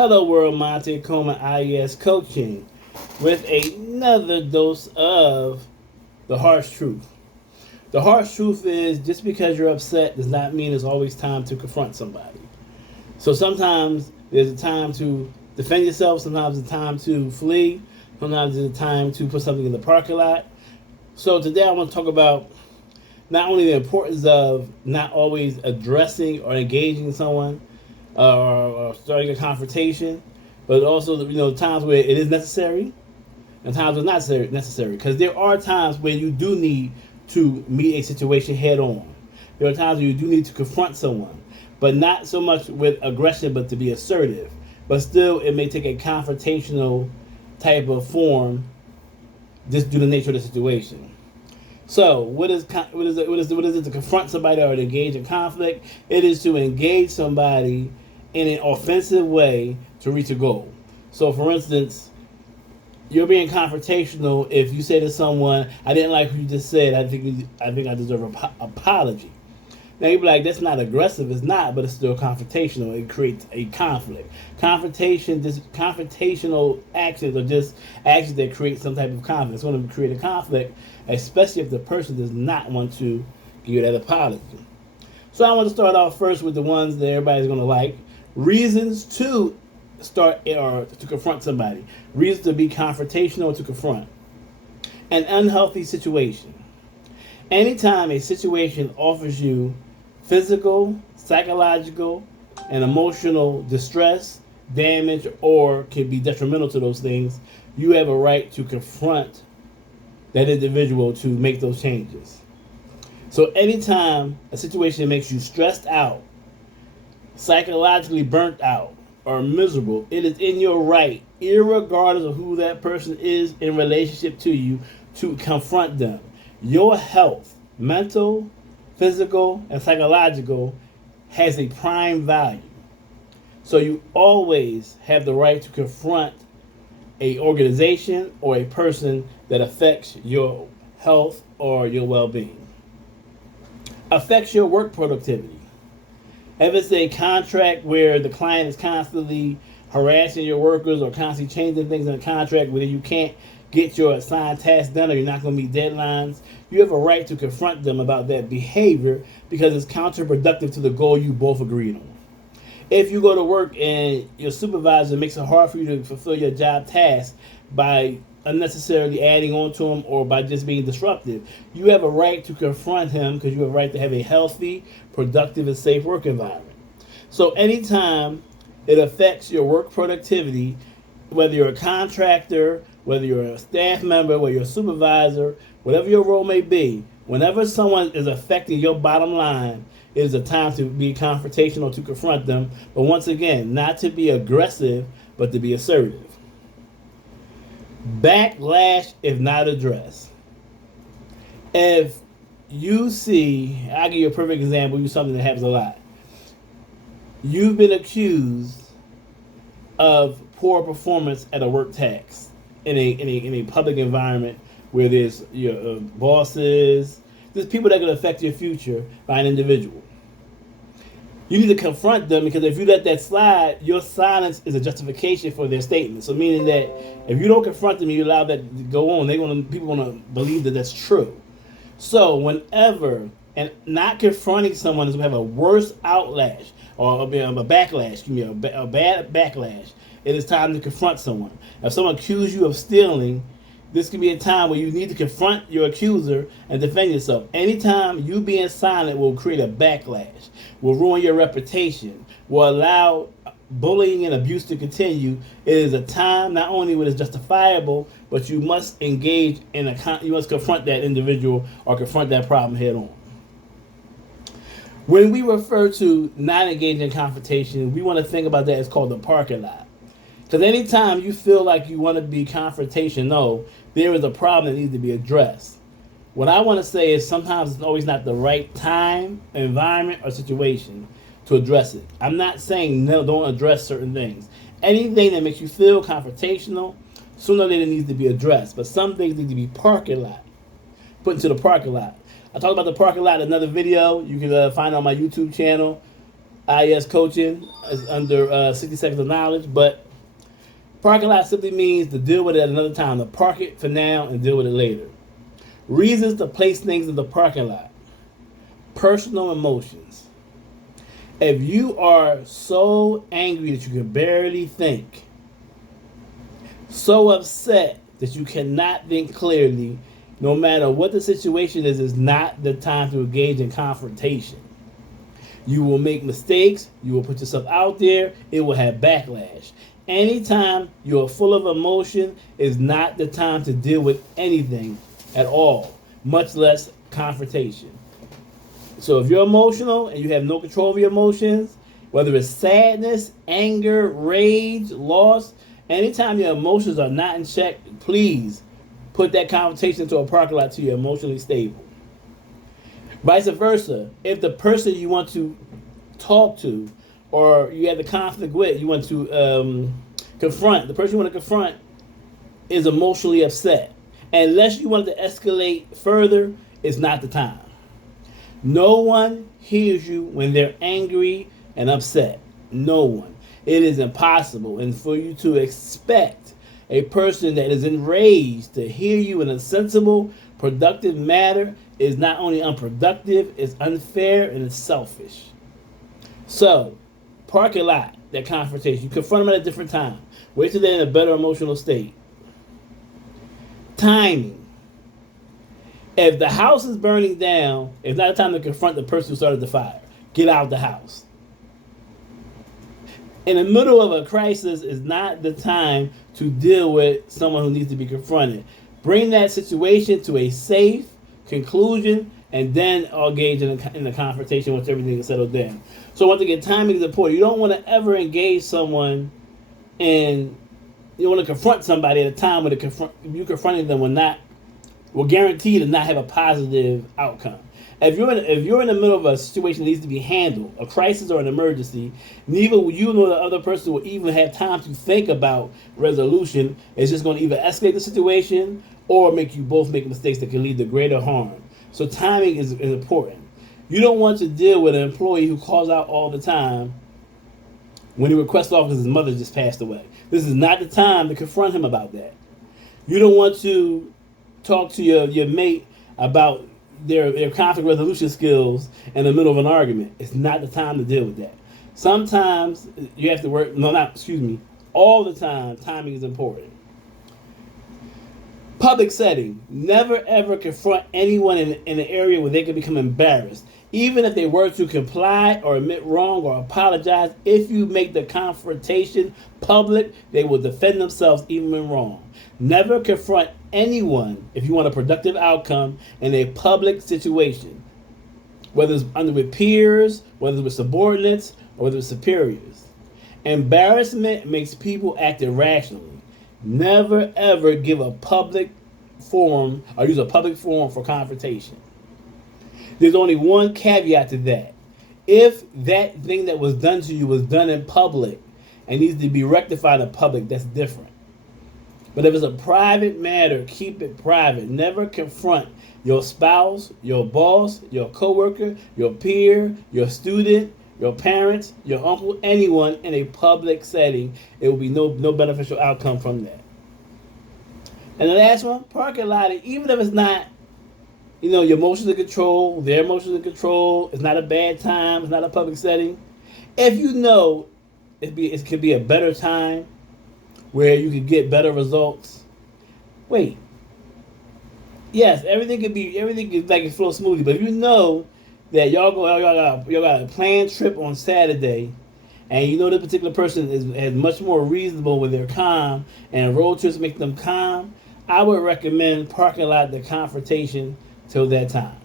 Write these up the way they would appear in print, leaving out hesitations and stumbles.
Hello World, Monte Coleman IES Coaching with another dose of the harsh truth. The harsh truth is just because you're upset does not mean it's always time to confront somebody. So sometimes there's a time to defend yourself, sometimes it's a time to flee, sometimes it's a time to put something in the parking lot. So today I want to talk about not only the importance of not always addressing or engaging someone, or starting a confrontation, but also times where it is necessary and times where it's not necessary. Because there are times where you do need to meet a situation head on. There are times where you do need to confront someone, but not so much with aggression, but to be assertive. But still, it may take a confrontational type of form, just due to the nature of the situation. So, what is it to confront somebody or to engage in conflict? It is to engage somebody in an offensive way to reach a goal. So, for instance, you're being confrontational if you say to someone, "I didn't like what you just said. I think I deserve an apology." Now you'd be like, "That's not aggressive." It's not, but it's still confrontational. It creates a conflict. Confrontational actions are just actions that create some type of conflict. It's going to create a conflict, especially if the person does not want to give you that apology. So I want to start off first with the ones that everybody's going to like. Reasons to start or to confront somebody. Reasons to be confrontational or to confront. An unhealthy situation. Anytime a situation offers you physical, psychological, and emotional distress, damage, or can be detrimental to those things, you have a right to confront that individual to make those changes. So anytime a situation makes you stressed out, psychologically burnt out, or miserable, it is in your right, irregardless of who that person is in relationship to you, to confront them. Your health, mental, physical, and psychological, has a prime value. So you always have the right to confront a organization or a person that affects your health or your well-being. Affects your work productivity. If it's a contract where the client is constantly harassing your workers or constantly changing things in the contract where you can't get your assigned tasks done or you're not going to meet deadlines, you have a right to confront them about that behavior because it's counterproductive to the goal you both agreed on. If you go to work and your supervisor makes it hard for you to fulfill your job task by unnecessarily adding on to him or by just being disruptive, you have a right to confront him because you have a right to have a healthy, productive, and safe work environment. So anytime it affects your work productivity, whether you're a contractor, whether you're a staff member, whether you're a supervisor, whatever your role may be, whenever someone is affecting your bottom line, it is a time to be confrontational, to confront them. But once again, not to be aggressive, but to be assertive. Backlash if not addressed. If you see, I'll give you a perfect example, use something that happens a lot. You've been accused of poor performance at a work task in a public environment where there's your bosses, there's people that can affect your future by an individual. You need to confront them because if you let that slide, your silence is a justification for their statement. So meaning that if you don't confront them, you allow that to go on, people want to believe that that's true. So whenever, and not confronting someone is going to have a worse outlash or a backlash, a bad backlash. It is time to confront someone. If someone accuses you of stealing, this can be a time where you need to confront your accuser and defend yourself. Anytime you being silent will create a backlash, will ruin your reputation, will allow bullying and abuse to continue. It is a time not only when it's justifiable, but you must engage you must confront that individual or confront that problem head on. When we refer to not engaging in confrontation, we want to think about that as called the parking lot. Because anytime you feel like you want to be confrontational, there is a problem that needs to be addressed. What I want to say is sometimes it's always not the right time, environment, or situation to address it. I'm not saying no, don't address certain things. Anything that makes you feel confrontational, sooner or later needs to be addressed. But some things need to be put into the parking lot. I talked about the parking lot in another video. You can find it on my YouTube channel. IS coaching is under 60 seconds of knowledge, but parking lot simply means to deal with it at another time, to park it for now and deal with it later. Reasons to place things in the parking lot. Personal emotions. If you are so angry that you can barely think, so upset that you cannot think clearly, no matter what the situation is not the time to engage in confrontation. You will make mistakes, you will put yourself out there, it will have backlash. Anytime you're full of emotion is not the time to deal with anything at all, much less confrontation. So if you're emotional and you have no control over your emotions, whether it's sadness, anger, rage, loss, anytime your emotions are not in check, please put that confrontation into a parking lot till you're emotionally stable. Vice versa, if the person you want to talk to or you have the conflict with, you want to confront, the person you want to confront is emotionally upset. Unless you want to escalate further, it's not the time. No one hears you when they're angry and upset. No one. It is impossible. And for you to expect a person that is enraged to hear you in a sensible, productive manner is not only unproductive, it's unfair, and it's selfish. So, parking lot, that confrontation. You confront them at a different time. Wait till they're in a better emotional state. Timing. If the house is burning down, it's not a time to confront the person who started the fire. Get out of the house. In the middle of a crisis is not the time to deal with someone who needs to be confronted. Bring that situation to a safe conclusion and then engage in the confrontation once everything is settled down. So once again, timing is important. You don't want to ever engage someone and you want to confront somebody at a time when you confronting them will guarantee to not have a positive outcome. If you're in the middle of a situation that needs to be handled, a crisis or an emergency, neither you nor the other person will even have time to think about resolution. It's just going to either escalate the situation or make you both make mistakes that can lead to greater harm. So timing is important. You don't want to deal with an employee who calls out all the time when he requests off because his mother just passed away. This is not the time to confront him about that. You don't want to talk to your mate about their conflict resolution skills in the middle of an argument. It's not the time to deal with that. Sometimes you have to work, all the time, timing is important. Public setting. Never ever confront anyone in an area where they can become embarrassed. Even if they were to comply or admit wrong or apologize, if you make the confrontation public, they will defend themselves even when wrong. Never confront anyone if you want a productive outcome in a public situation, whether it's with peers, whether it's with subordinates, or whether it's superiors. Embarrassment makes people act irrationally. Never ever give a public forum or use a public forum for confrontation. There's only one caveat to that. If that thing that was done to you was done in public and needs to be rectified in public, that's different. But if it's a private matter, keep it private. Never confront your spouse, your boss, your coworker, your peer, your student, your parents, your uncle, anyone in a public setting. It will be no beneficial outcome from that. And the last one, parking lot, even if it's not, your emotions in control, their emotions in control, it's not a bad time, it's not a public setting. If you know it could be a better time where you could get better results, wait. Yes, everything could like flow smoothly, but if you know that y'all got a planned trip on Saturday, and you know this particular person is much more reasonable with their calm, and road trips make them calm, I would recommend parking lot the confrontation till that time.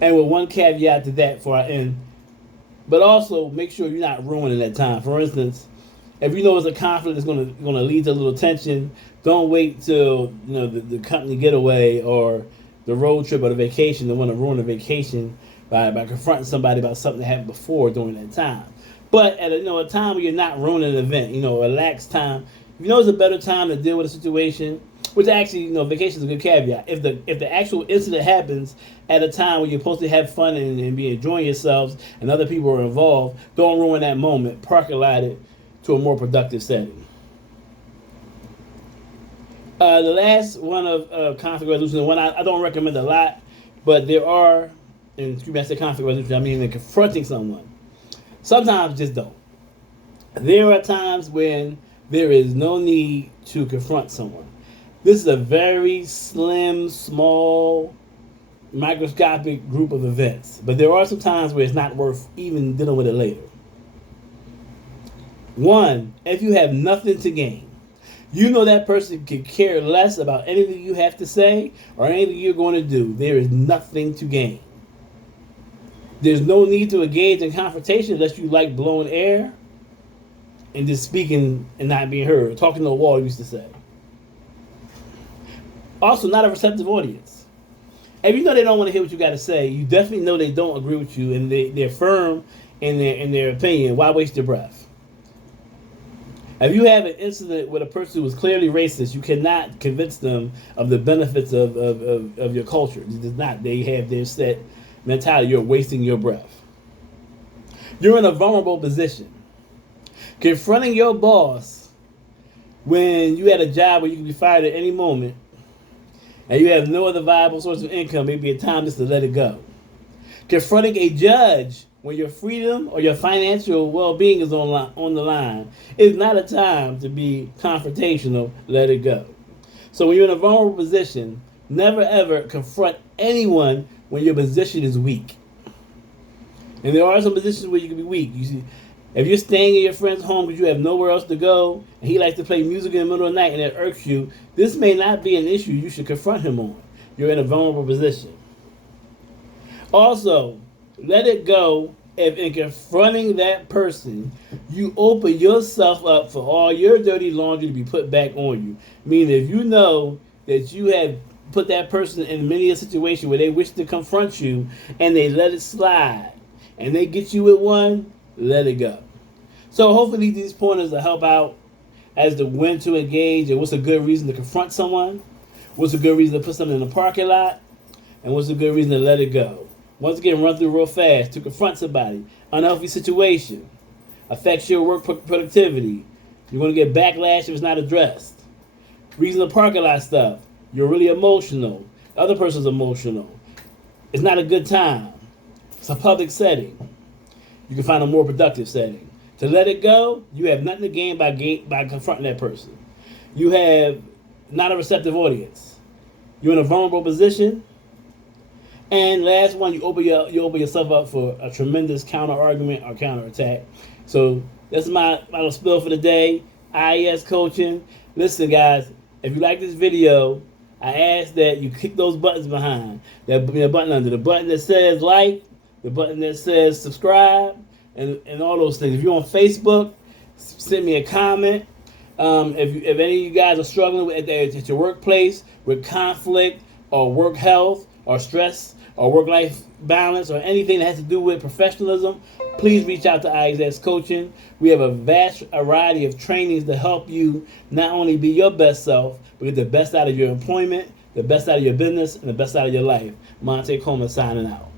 And with one caveat to that for our end, but also make sure you're not ruining that time. For instance, if you know it's a conflict that's going to lead to a little tension, don't wait till the company getaway or the road trip or the vacation to want to ruin the vacation by confronting somebody about something that happened before during that time. But at a time where you're not ruining an event, a relaxed time, if you know it's a better time to deal with a situation, Which actually, vacation is a good caveat. If the actual incident happens at a time when you're supposed to have fun and be enjoying yourselves and other people are involved, don't ruin that moment. Percolate it to a more productive setting. The last one of conflict resolution, the one I don't recommend a lot, but there are, and excuse me, I say conflict resolution, I mean in confronting someone. Sometimes just don't. There are times when there is no need to confront someone. This is a very slim, small, microscopic group of events. But there are some times where it's not worth even dealing with it later. One, if you have nothing to gain. You know that person could care less about anything you have to say or anything you're going to do. There is nothing to gain. There's no need to engage in confrontation unless you like blowing air and just speaking and not being heard. Talking to a wall, you used to say. Also, not a receptive audience. If you know they don't want to hear what you got to say, you definitely know they don't agree with you and they're firm in their opinion. Why waste your breath? If you have an incident with a person who is clearly racist, you cannot convince them of the benefits of your culture. It does not. They have their set mentality. You're wasting your breath. You're in a vulnerable position. Confronting your boss when you had a job where you can be fired at any moment and you have no other viable source of income, may be a time just to let it go. Confronting a judge when your freedom or your financial well-being is on the line is not a time to be confrontational. Let it go. So when you're in a vulnerable position, never ever confront anyone when your position is weak. And there are some positions where you can be weak. You see, if you're staying in your friend's home because you have nowhere else to go, and he likes to play music in the middle of the night and it irks you, this may not be an issue you should confront him on. You're in a vulnerable position. Also, let it go if in confronting that person, you open yourself up for all your dirty laundry to be put back on you. Meaning if you know that you have put that person in many a situation where they wish to confront you and they let it slide and they get you with one, let it go. So hopefully these pointers will help out as to when to engage and what's a good reason to confront someone, what's a good reason to put something in the parking lot, and what's a good reason to let it go. Once again, run through real fast. To confront somebody, unhealthy situation, affects your work productivity. You're going to get backlash if it's not addressed. Reason to parking lot stuff. You're really emotional. The other person's emotional. It's not a good time. It's a public setting. You can find a more productive setting. To let it go, you have nothing to gain by confronting that person. You have not a receptive audience. You're in a vulnerable position. And last one, you open yourself up for a tremendous counter argument or counter attack. So that's my little spill for the day. IES coaching. Listen, guys, if you like this video, I ask that you click those buttons behind. That button under the button that says like, the button that says subscribe, and all those things. If you're on Facebook, send me a comment. If any of you guys are struggling at your workplace with conflict or work health or stress or work-life balance or anything that has to do with professionalism, please reach out to IES Coaching. We have a vast variety of trainings to help you not only be your best self, but get the best out of your employment, the best out of your business, and the best out of your life. Monte Coleman signing out.